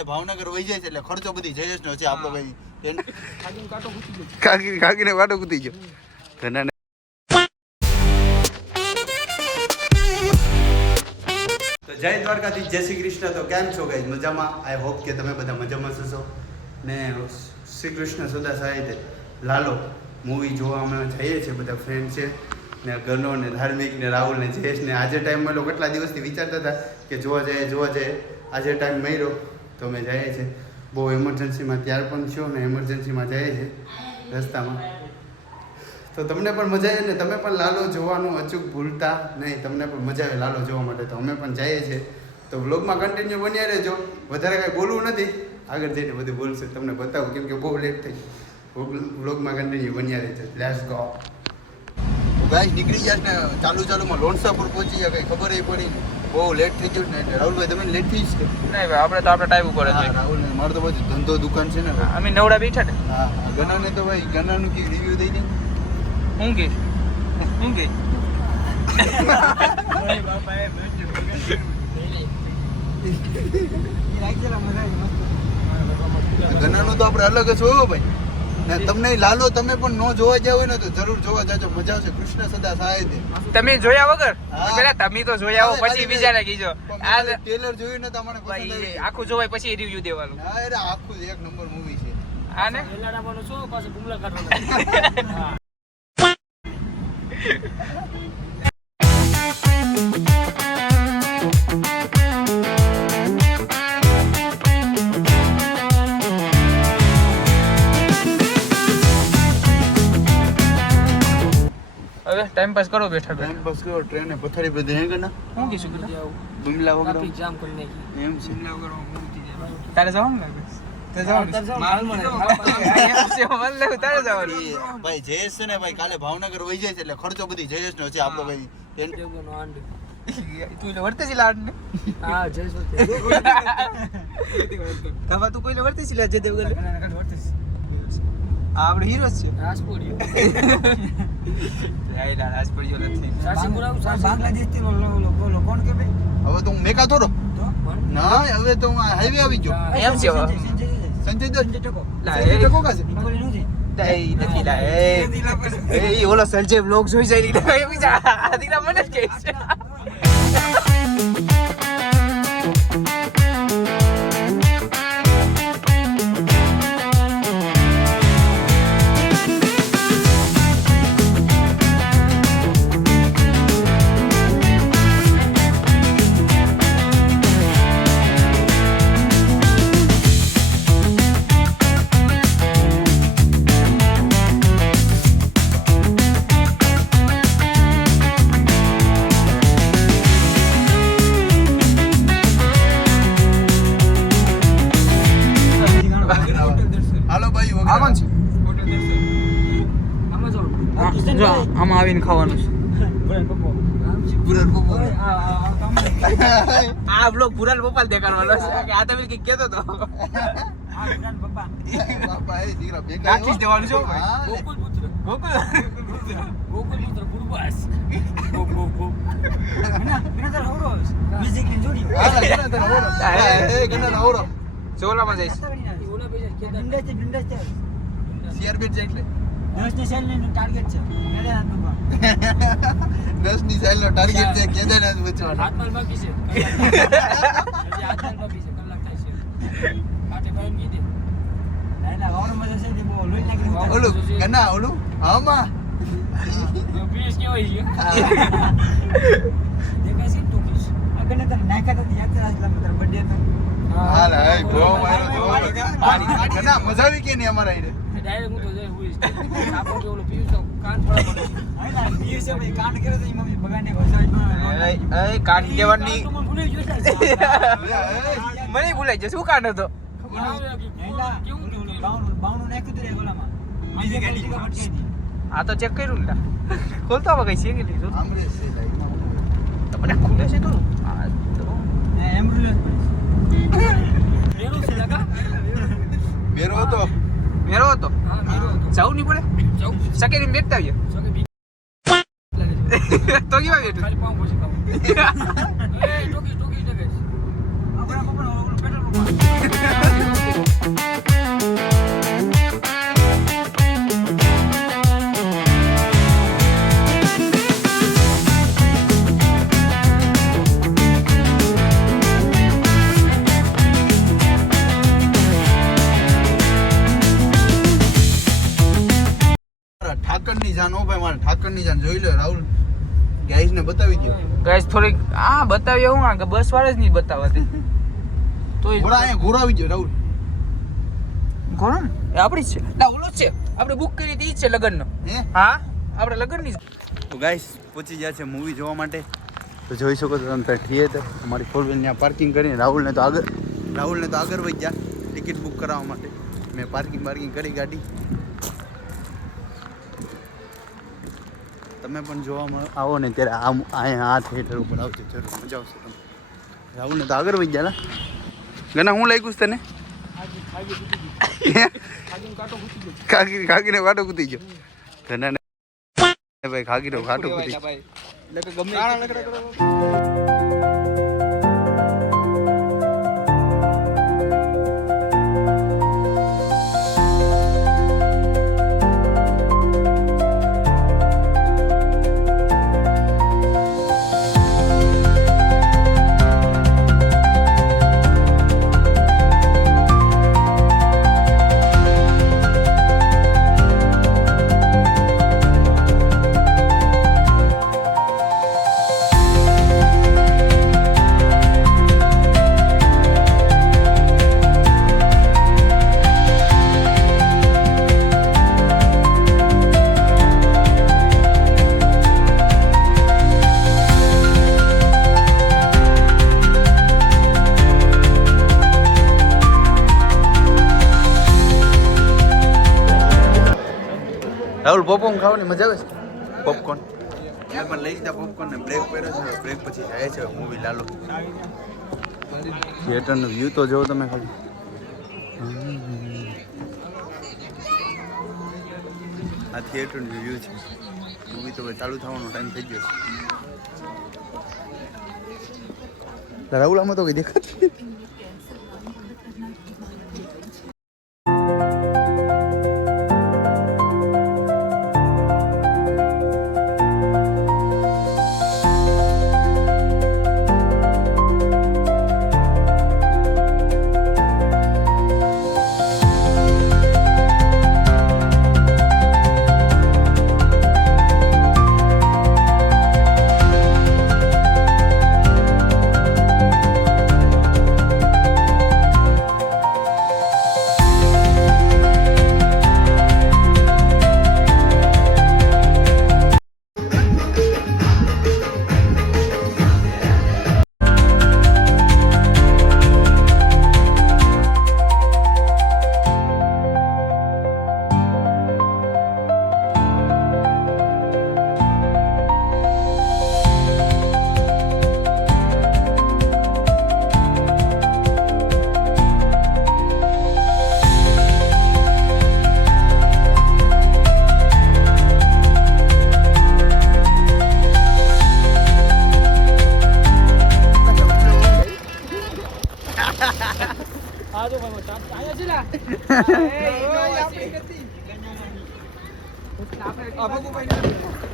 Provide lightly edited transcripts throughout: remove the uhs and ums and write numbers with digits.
કાલે ભાવનગર વહી જાય છે એટલે ખર્ચો બધી જયેશ નો છે આપણો કઈ કાકીને વાટો કૂદી ગયો ઘણા તો જય દ્વારકાથી જય શ્રી કૃષ્ણ. તો કેમ છો ગાઈઝ? મજામાં? આઈ હોપ કે તમે બધા મજામાં હશો ને. શ્રી કૃષ્ણ સદા સાહિત્ય લાલો મૂવી જોવા અમે જઈએ છીએ, બધા ફ્રેન્ડ છે ને ગનો ને ધાર્મિક ને રાહુલ ને જયેશ ને. આજે ટાઈમ મળ્યો, કેટલા દિવસથી વિચારતા હતા કે જોવા જઈએ. આજે ટાઈમ મળ્યો તો અમે જઈએ છીએ. બહુ એમરજન્સીમાં ત્યાર પણ છો ને એમરજન્સીમાં જઈએ છીએ રસ્તામાં. તો તમને પણ મજા આવે ને તમે પણ લાલો જોવાનું અચૂક ભૂલતા નહીં. તમને પણ મજા આવે લાલો જોવા માટે, તો અમે પણ જઈએ છીએ. તો વ્લોગમાં કન્ટિન્યુ બન્યા રહેજો. વધારે કાંઈ બોલવું નથી, આગળ જઈને બધું બોલશે તમને બતાવું, કેમ કે બહુ લેટ થઈ. વ્લોગમાં કન્ટિન્યુ બન્યા રહેજો. Let's go. ગાઈસ નીકળી જાય ને ચાલુમાં લોણસાપુર પહોંચી ગયા, કઈ ખબર પડી ને બહુ લેટ થઈ ગયું ને. રાહુલભાઈ તમે લેટ થઈ છે? નહીં ભાઈ, આપણે તો આપણે ટાઈમ ઉપર જ હોય. રાહુલ મારો તો બધું ધંધો દુકાન છે ને. અમે નવડા બેઠા ને. હા ગનાને તો ભાઈ ગનાનું કે રિવ્યુ દઈ દે. હું કે ગનાનું તો આપણે અલગ જ હોય ભાઈ. ને તમને લાલો તમે પણ ન જોવા જાવ હોય ને તો જરૂર જોવા જાજો, મજા આવશે. કૃષ્ણ સદા સહાય દે. તમે જોયા વગર પેલા તમે તો જોયા આવો પછી બીજાને કીજો. આ ટ્રેલર જોયું ને તમને ભાઈ આખું જોવાય પછી રિવ્યુ દેવાનું. હા અરે આખું એક નંબર મૂવી છે. આ ને હવે ટાઈમ પાસ કરો બેઠા ટાઈમ પાસ કરો. ટ્રેને પથારી પર હે ગના હું કીશું કે બિમલા વગર જામ કરી નાખી એમ છે. તારે જવાનું ને ભાઈ જયેશ છે ને ભાઈ કાલે ભાવનગર વહી જાય છે એટલે ખર્ચો બધી જયેશ નો છે આપણો કઈ. તું વર્તે લાડ ને. હા જયેશ તું કોઈ વર્તે છે જય દેવગન. આપણે હીરો છે. રાજપોડિયો નથી. બાંગ્લાદેશ થી બોલો કોણ કે ભાઈ? હવે તો હું મેકા થોડો ના, હવે તો હું હાઈવે આવી ગયો. એમ છે સંજય ટકો કા છે? ઓલો સંજય બ્લોગ જોઈ જાય દીકરા મને જ કહે છે. આમાં આવીને ખાવાનું છે. આ બ્લોગ પુરાણ પપ્પા દેખાડવાનો છે કે આ તમે કઈક કેતો તો નાખી દેવાનું છે. ચોલામાં જઈશ. દસની સાઈલનો ટાર્ગેટ છે કેદારનાથ બચવાનો. હાથમાં બાકી છે. હાથમાં બાકી છે. કલાક થાય છે. પાટે ભાઈ કી દે. ના વાવરમાં જશે તે બો લોઈ લાગી. ઓલું કના ઓલું આમાં પીસ કેવો છે? દેખાય છે ટોકીસ. આગળ તને નાખ્યા તો યાદ રાખ તારા બર્થડે તો. હા રે બહુ મારો કના મજા આવી કે નહીં અમારા ઈડે. ડાયરેક્ટ હું તો જઈ હુઈશ. આપો કે ઓલો પીસ તો કાન ફળા પડે. હા ના પીસ છે ભાઈ કાન કરે તો મમ્મી બગાડને ઘસાઈ. એ કાન દેવાની મને ભૂલાઈ જશે. શું કાન હતો? આ તો ચેક કર્યું ને. ખોલતો હવે કઈ છે કે નહીં? તમને ખુલે છે તો મેરો હતો. જવું નહીં પડે. સકે બેઠતા આવીએ તો કેવા બેઠું? આગળની જાન જોઈ લો રાહુલ ગાઈસ ને બતાવી દો ગાઈસ થોડીક આ બતાવ્યો હું કે બસ વાળે જ નહીં બતાવતી તોય ઘોડા અહીંયા ઘોડા આવી ગયો રાહુલ કોણ એ આપણી જ છે ના ઓલો જ છે આપણે બુક કરી હતી જ છે લગનનો હે હા આપણે લગનની તો ગાઈસ પહોંચી ગયા છે મૂવી જોવા માટે તો જોઈ શકો છો તમે થિયેટર અમારી ફોર વ્હીલ ત્યાં પાર્કિંગ કરીને રાહુલને તો આગળ વહી ગયા ટિકિટ બુક કરાવવા માટે મેં પાર્કિંગ કરી ગાડી તમે પણ જોવા આવો ને ત્યારે અહીંયા આ થિયેટર ઉપર આવજો જરૂર મજા આવશે તમને રાહુલને તો આગળ વહી ગયા ગના હું લાગ્યું તને ખાગીને કાંટો કૂદી ગયો ઘના ભાઈ ખાગીનો કાંટો કૂદી રાહુલ પોપકોર્ન ખાવાની મજા આવે છે પોપકોર્ન મેં પણ લઈ લીધા પોપકોર્ન ને બ્રેક પહેર્યો છે બ્રેક પછી જાય છે મૂવી લાલો થિયેટરનો વ્યૂ તો જોવો તમે ખાલી આ થિયેટરનો વ્યૂ છે મૂવી તો ચાલુ થવાનો ટાઈમ થઈ ગયો છે રાહુલ આમાં તો કઈ દેખાતું નથી.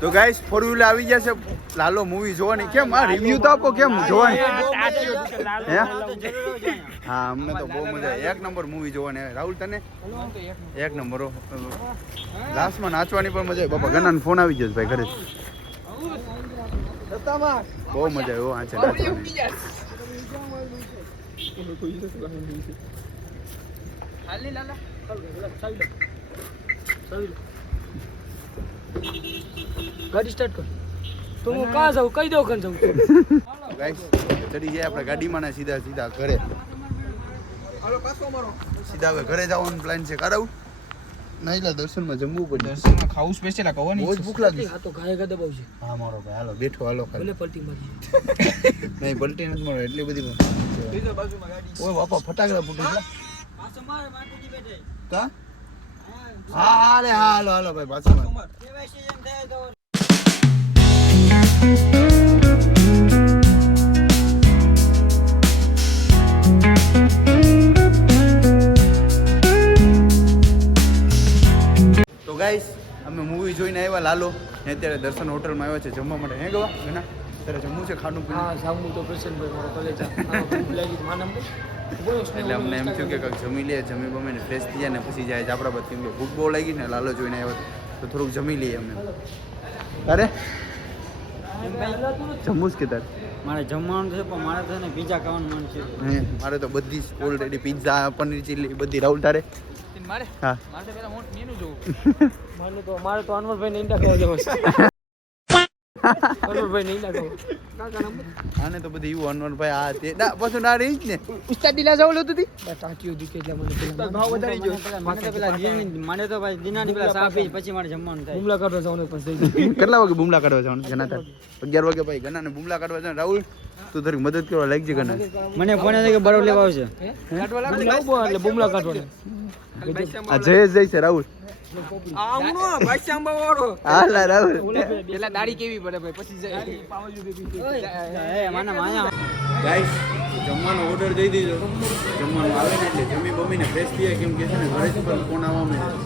તો ગાઈસ ફોર વ્હીલર આવી ગયા છે લાલો મૂવી જોવાની કેમ આ રિવ્યુ તો આપો કેમ જોવાની હે હા અમને તો બહુ મજા આવી એક નંબર મૂવી જોવાની રાહુલ તને એક નંબર લાસ્ટમાં નાચવાની પણ મજા આવી બાપા ગનાનો ફોન આવી ગયો ભાઈ ઘરે બહુ મજા આવી આ છે ગાડી સ્ટાર્ટ કર તો હું કાં જાઉં કઈ દો કન જાઉં ગાઈસ ચડી જાય આપણે ગાડીમાં ને સીધા ઘરે સીધા હવે ઘરે જવાનું પ્લાન છે કરાવું નહીં લા દર્શનમાં જમવું પડે દર્શનમાં ખાવું સ્પેશિયલ કવાની બહુ જ ભૂખ લાગી આ તો ગાય ગદબ આવશે હા મારો ભાઈ હાલો બેઠો હાલો ભલે ખાલી પલટી મારી નહીં પલટી નથી મારો એટલી બધી બીજો બાજુમાં ગાડી ઓય બાપા ફટાકડા ફૂટી ગયા પાછો મારે માટી બેઠે કા હા હાલે હાલો હાલો ભાઈ પાછું કેવાયસી જેમ થાય તો તો ગાઈસ અમે મૂવી જોઈને આવ્યા લાલો ને અત્યારે દર્શન હોટલમાં આવ્યા છે જમવા માટે હે ગવા ઘણા ત્યારે જમવું છે ખાનું પીનું હા જામું તો પ્રસન્નભાઈ મારો કોલેજ લાગી માનમ એટલે અમને એમ થયું કે કંઈક જમી લઈએ જમી બમીને ફ્રેશ થઈ જાય ને પછી જાય જાફરાબાદ કેમ કે ભૂખ બહુ લાગી ને લાલો જોઈને આવ્યો તો થોડુંક જમી લઈએ અમે તારે જમ્મુ કે તારે મારે જમવાનું છે પણ મારે છે ને પીઝા ખાવાનું મન છે. મારે તો બધી ઓલરેડી પિઝા પનીર ચીલી બધી. રાહુલ તારે મારે હા મારે પેલા મોટ મેનુ જોવું. મારે તો અનવરભાઈ ને ઈંડા ખાવા જવો છે. અનવરભાઈ ને ઈંડા ખાવા. આને તો બધી એવું અનવરભાઈ આ તે ના પાછું ના રહી જ ને. ઉસ્તાદ દિલા જવું હતું તી ટાંટીઓ દુખે એટલે મને પેલા ભાવ વધારી ગયો. મને તો પેલા મને તો ભાઈ દિનાની પેલા ચા પી પછી મારે જમવાનું થાય. બુમલા કાઢવા જવાનું પછી કેટલા વાગે બુમલા કાઢવા જવાનું ગના તાર 11 વાગે ભાઈ ગનાને બુમલા કાઢવા જવાનું. રાહુલ તું થોડી મદદ કરવા લાગજે ગના. મને ફોન આવે કે બરોબર લેવા આવશે. એટલે બુમલા કાઢવાના. આ જયેશ જઈ છે રાહુલ. આવનો ભાઈસાંબા વાળો. હાલા રાહુલ પેલા દાઢી કેવી પડે ભાઈ પછી જાય પાવજો બેબી. એ માના માયા ગાઈસ જમવાનો ઓર્ડર દઈ દીધો. જમવાનું આવે ને એટલે જમી બમીને ફ્રેશ થયા કેમ કે છે ને ઘરેથી પણ ફોન આવવા માંડ્યો.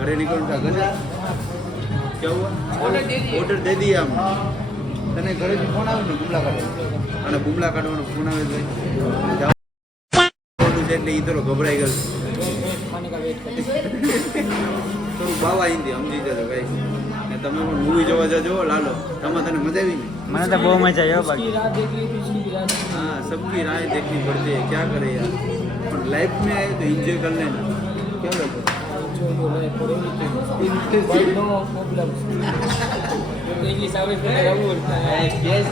ઘરે નીકળતા ઘરે કેવું ઓર્ડર દઈ દઈએ આમ તને ઘરેથી ફોન આવે ને બુમલા કાઢવાનો અને બુમલા કાઢવાનો ફોન આવે છે એટલે એ થોડો ગભરાઈ ગયો. થોડું બાવા હિન્દી સમજી જજો ગાઈસ. ને તમે પણ મૂવી જોવા જજો લાલો. તમે તને મજા આવી ને? મને તો બહુ મજા આવી બાકી हाँ सबकी राय देखनी पड़ती है क्या करे यार पर लाइफ में आए तो एंजॉय कर लेना क्या बोलते Yes.